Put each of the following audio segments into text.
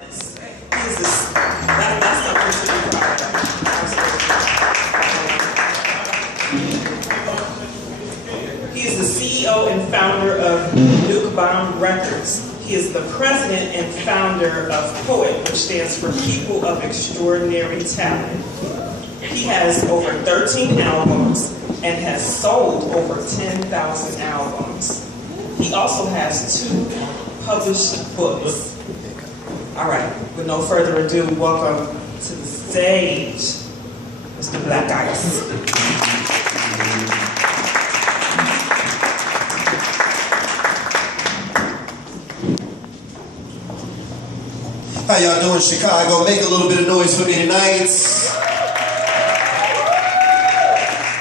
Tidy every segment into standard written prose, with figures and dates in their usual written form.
That's something to be proud of. He is the CEO and founder of Nuke Bomb Records. He is the president and founder of POET, which stands for People of Extraordinary Talent. He has over 13 albums and has sold over 10,000 albums. He also has 2 published books. All right, with no further ado, welcome to the stage, Mr. Blaq Ice. How y'all doing, Chicago? Make a little bit of noise for me tonight.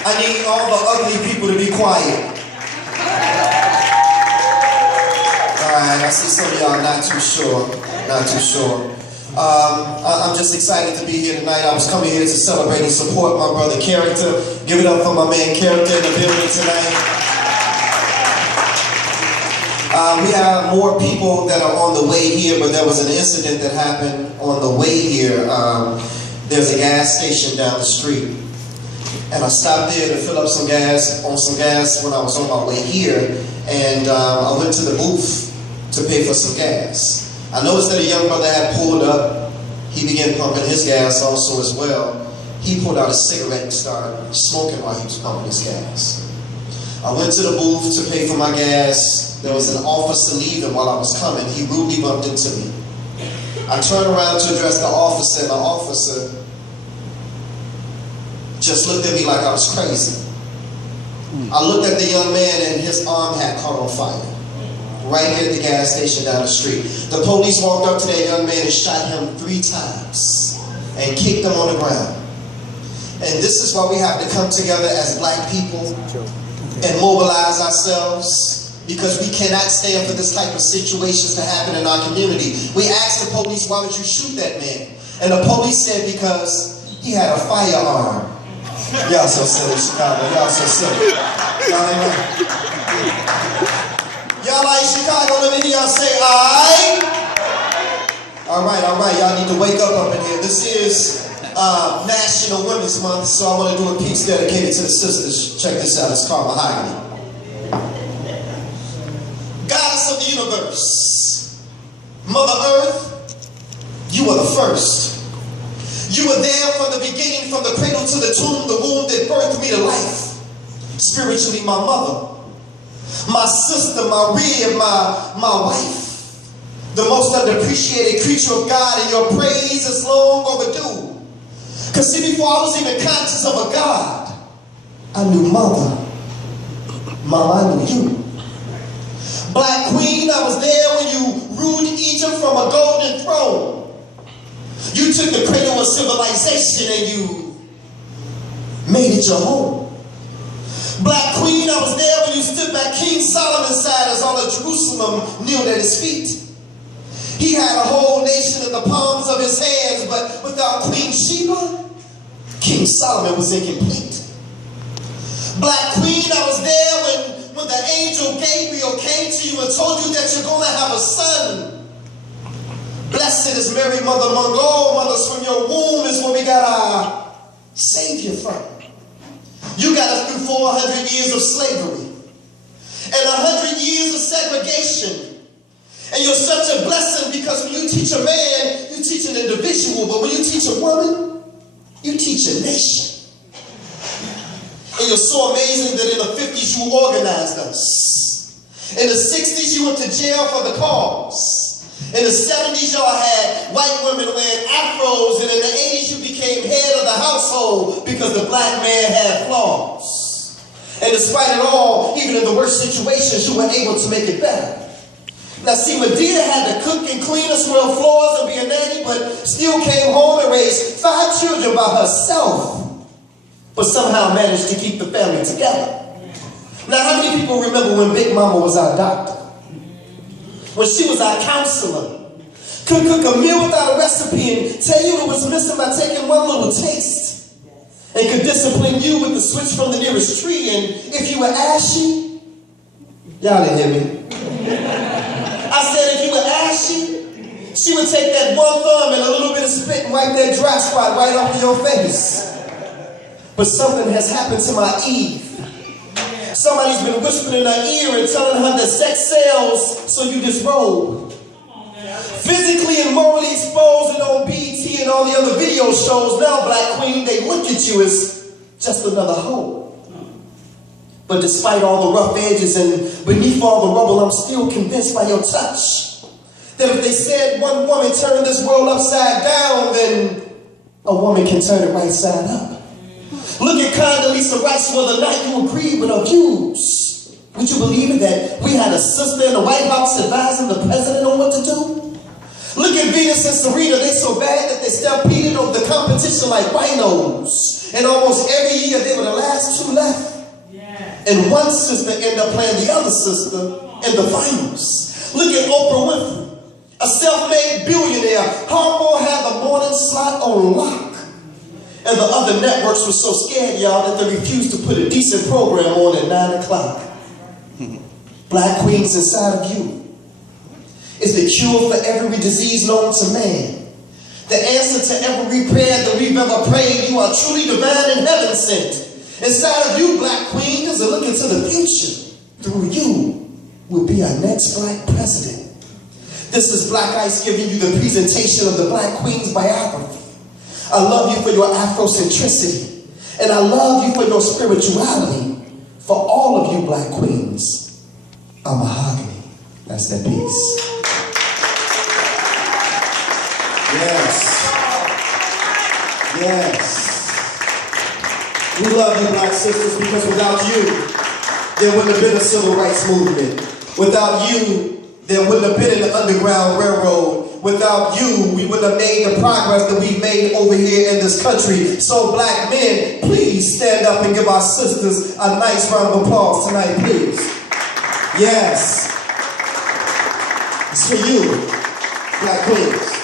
I need all the ugly people to be quiet. Alright, I see some of y'all not too sure. I'm just excited to be here tonight. I was coming here to celebrate and support my brother Kharacter. Give it up for my man Kharacter in the building tonight. We have more people that are on the way here, but there was an incident that happened on the way here. There's a gas station down the street. And I stopped there to fill up some gas when I was on my way here. And I went to the booth to pay for some gas. I noticed that a young brother had pulled up. He began pumping his gas also as well. He pulled out a cigarette and started smoking while he was pumping his gas. I went to the booth to pay for my gas. There was an officer leaving while I was coming. He rudely bumped into me. I turned around to address the officer, and the officer just looked at me like I was crazy. I looked at the young man, and his arm had caught on fire. Right here at the gas station down the street. The police walked up to that young man and shot him 3 times and kicked him on the ground. And this is why we have to come together as black people and mobilize ourselves, because we cannot stand for this type of situations to happen in our community. We asked the police, why would you shoot that man? And the police said, because he had a firearm. Y'all so silly, Chicago. Y'all so silly. Y'all ain't right. Y'all like Chicago? Let me hear y'all say, aight? All right. Y'all need to wake up in here. This is National Women's Month, so I want to do a piece dedicated to the sisters. Check this out. It's called Mahogany. Goddess of the universe, Mother Earth, you are the first. You were there from the beginning, from the cradle to the tomb, the womb that birthed me to life. Spiritually, my mother, my sister, my rib, my wife, the most underappreciated creature of God, and your praise is long overdue. Because see, before I was even conscious of a God, I knew Mother. Mama, I knew you. Black Queen, I was there when you ruled Egypt from a golden throne. You took the cradle of civilization and you made it your home. Black Queen, I was there when you stood by King Solomon's side as all of Jerusalem kneeled at his feet. He had a whole nation in the palms of his hands, but without Queen Sheba, King Solomon was incomplete. Black Queen, I was there when the angel Gabriel came to you and told you that you're going to have a son. Blessed is Mary, Mother among all mothers. From your womb is where we got our Savior from. You got us through 400 years of slavery and 100 years of segregation. And you're such a blessing, because when you teach a man, you teach an individual. But when you teach a woman, you teach a nation. And you're so amazing that in the 50s you organized us. In the 60s you went to jail for the cause. In the 70s y'all had white women wearing afros, and in the 80s you became head of the household because the black man had flaws. And despite it all, even in the worst situations, you were able to make it better. Now see, Medea had to cook and clean and swirl floors and be a nanny, but still came home and raised 5 children by herself, but somehow managed to keep the family together. Now, how many people remember when Big Mama was our doctor? When she was our counselor? Could cook a meal without a recipe and tell you it was missing by taking one little taste. And could discipline you with the switch from the nearest tree. And if you were ashy, y'all didn't hear me. I said if you were ashy, She would take that one thumb and a little bit of spit and wipe that dry spot right off of your face. But something has happened to my Eve. Somebody's been whispering in her ear and telling her that sex sells, so you disrobe. Physically and morally exposed and on BET and all the other video shows, now Black Queen, they look at you as just another hoe. But despite all the rough edges and beneath all the rubble, I'm still convinced by your touch that if they said one woman turned this world upside down, then a woman can turn it right side up. Look at Condoleezza Rice the other night. You agreed with her views. Would you believe it that we had a sister in the White House advising the president on what to do? Look at Venus and Serena. They're so bad that they stampeded over the competition like rhinos. And almost every year they were the last two left. And one sister ended up playing the other sister in the finals. Look at Oprah Winfrey, a self-made billionaire. Harpo had the morning slot on lock. And the other networks were so scared, y'all, that they refused to put a decent program on at 9 o'clock. Black Queens inside of you is the cure for every disease known to man. The answer to every prayer that we've ever prayed. You are truly divine and heaven sent. Inside of you, Black Queen, is a look into the future. Through you will be our next Black president. This is Black Ice giving you the presentation of the Black Queen's biography. I love you for your Afrocentricity, and I love you for your spirituality. For all of you Black Queens, I'm mahogany. That's that piece. Yes. Yes. We love you, Black sisters, because without you, there wouldn't have been a civil rights movement. Without you, there wouldn't have been an Underground Railroad. Without you, we wouldn't have made the progress that we've made over here in this country. So Black men, please stand up and give our sisters a nice round of applause tonight, please. Yes. It's for you, Black Queens.